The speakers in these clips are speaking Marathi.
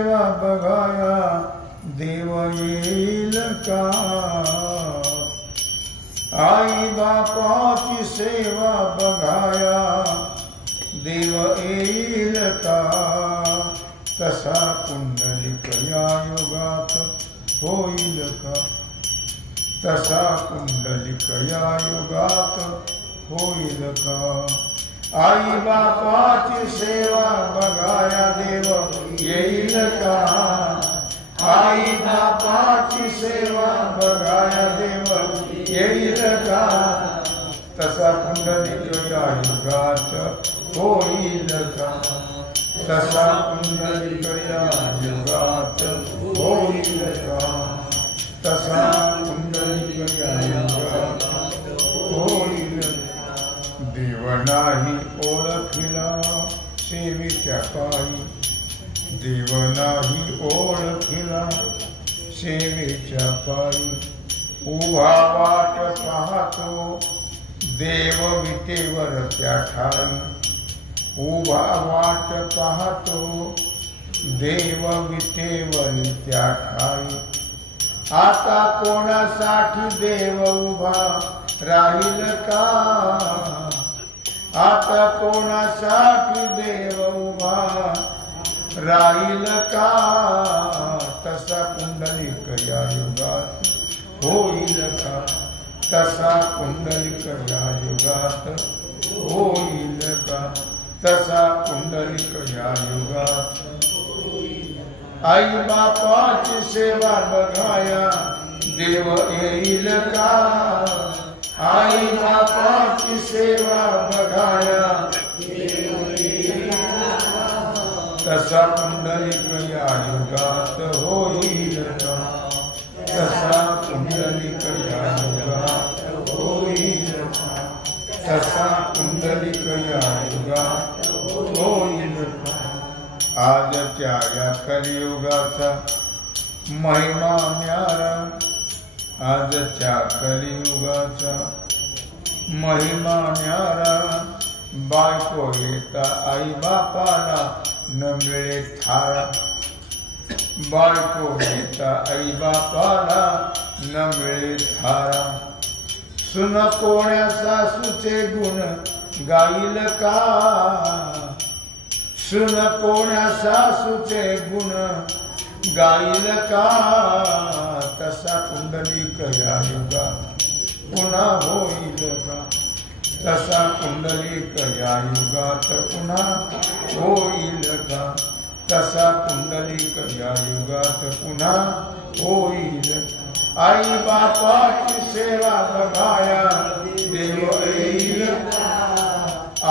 सेवा बघाया देव येईल का? आई बापाची सेवा बघाया देव येईल का? तसा पुंडलिक या युगात होईल का? तसा पुंडलिक या युगात होईल का? आई बापाची सेवा बघाया देव येईल का? आई बापाची सेवा बघाया देव येईल का? तसा पुंडलिक या युगात होईल का? तसा पुंडलिक या युगात होईल का? तसा पुंडलिक या युगात होईल का? देव नाही ओळखिला सेवेच्या पायी, देव नाही ओळखिला सेवेच्या पायी. उभा वाट पाहतो देव विटेवर त्या ठाई. उभा वाट पाहतो देव विटेवर त्या ठाई. आता कोणासाठी देव उभा राहील का? आता कोणासाठी देव उभा राहील का? तसा पुंडलिक या युगात होईल का? तसा पुंडलिक या युगात होईल का? तसा पुंडलिक या युगात. आई बापाची सेवा बघाया देव येईल का? आई बापाची सेवा बघाया तसा पुंडलिक या युगात होईल का? तसा पुंडलिक या युगात होईल का? तसा पुंडलिक या युगात होईल का? आजच्या या कलियुगाचा महिमा न्यारा. आजच्या कलियुगाचा महिमा न्यारा. बायको येता आई बापाला न मिळे थारा. बायको येता आई बापाला न मिळे थारा. सुन कोण्या सासूचे गुण गाईल का? सुन कोण्या सासूचे गुण गाईल का? तसा पुंडलिक या युगात पुन्हा होईल का? तसा पुंडलिक या युगात पुन्हा होईल का? तसा पुंडलिक या युगात पुन्हा होईल. आई बापाची सेवा बघाया देव येईल का?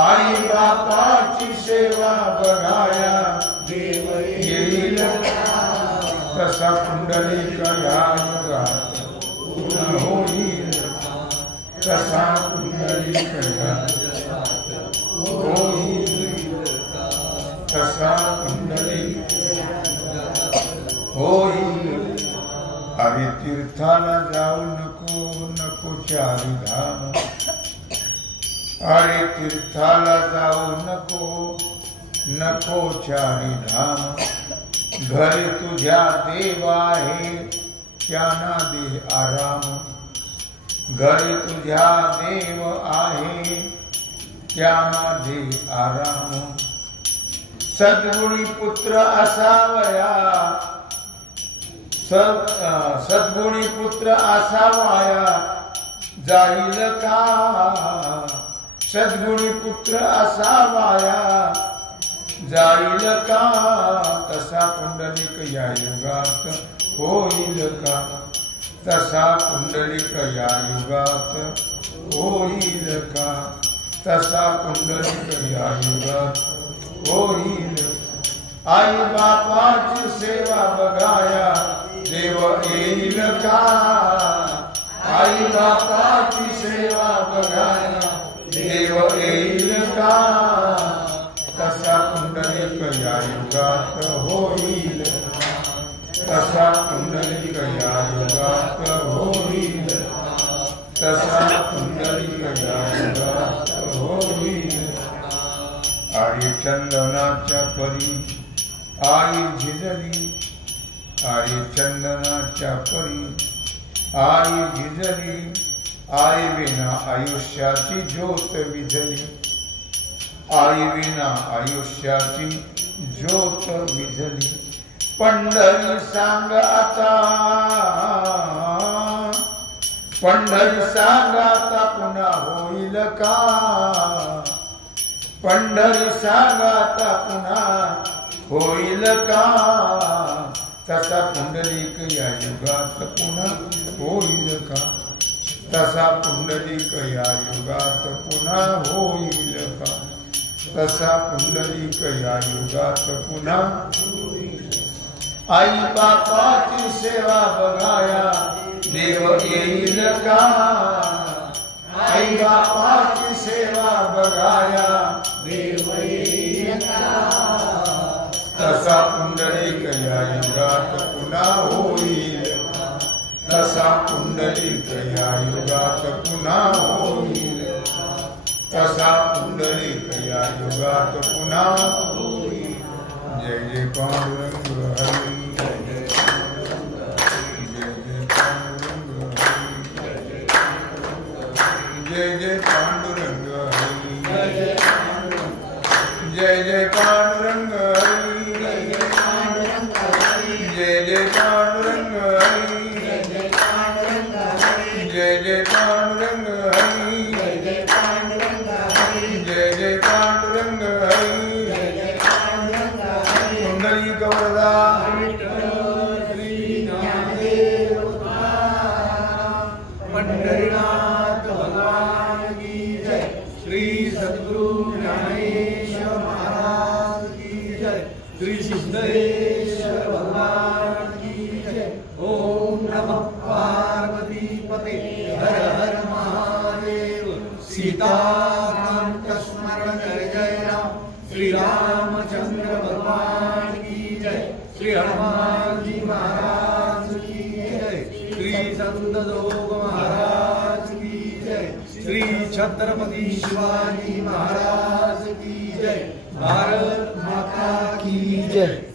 आई बापाची सेवा बघाया देव येईल का? तसा पुंडलिक या युगात पुन्हा होईल. तसा पुंडलिक या होईल. तसा पुंडलिक होईल. अरे तीर्थाला जाऊ नको नको चारी धाम. अरे तीर्थाला जाऊ नको नको चारी धाम. घरी तुझ्या देव आहे त्यांना दे आराम. घरी तुझ्या देव आहे त्यांना दे आराम. सद्गुणी पुत्र असावया. सद्गुणी पुत्र असावया जाईल का? सद्गुणी पुत्र असावया जाईल का? तसा पुंडलिक या युगात होईल का? तसा पुंडलिक या युगात होईल का? तसा पुंडलिक या युगात होईल. आई बापाची सेवा बघाया देव येईल का? आई बापाची सेवा बघाया देव येईल का? तसा पुंडलिक या युगात होईल. तसा पुंडलिक या युगात होईल. तसा पुंडलिक या युगात होईल. आई चंदनाच्या परी आई झिजली अरे चंदनाच्या परी आई भिजली, आई विना आयुष्याची ज्योत विझली, आई विना आयुष्याची ज्योत विझली. पंढरी सांग आता, पंढरी सांग आता पुन्हा होईल का, पंढरी सांग आता पुन्हा होईल का, तसा पुंडलिक या युगात पुन्हा होईल का, तसा पुंडलिक या युगात पुन्हा होईल का, तसा पुंडलिक या युगात पुन्हा. आई बापाची सेवा बघाया देव येईल का, आई बापाची सेवा बघाया देव येईल का, तसा पुंडलिक या युगात पुन्हा होईल का, तसा पुंडलिक या युगात पुन्हा होईल का, तसा पुंडलिक या युगात पुन्हा होईल. जय जय पांडुरंग हरी, जय जय पांडुरंग हरी, जय जय पांडुरंग हरी, जय जय पांडुरंग हरी, जय जय पांडुरंग हरी, जय जय पांडुरंग हरी, जय जय पांडुरंग हरी. पुंडलिक वरदा पंढरीनाथ भगवान की जय, श्री सद्गुरु ज्ञानेश्वर महाराज की जय, श्री सिद्धेश्वर भगवान की जय. ओम नमः पार्वती पते, हर हर महादेव. सीताकांत स्मरण जय जय राम, श्री रामचंद्र भगवान की जय, श्री हनुमान जी महाराज की जय, श्री संत लोक महाराज की जय, श्री छत्रपति शिवाजी महाराज की जय. भारत माता की जय.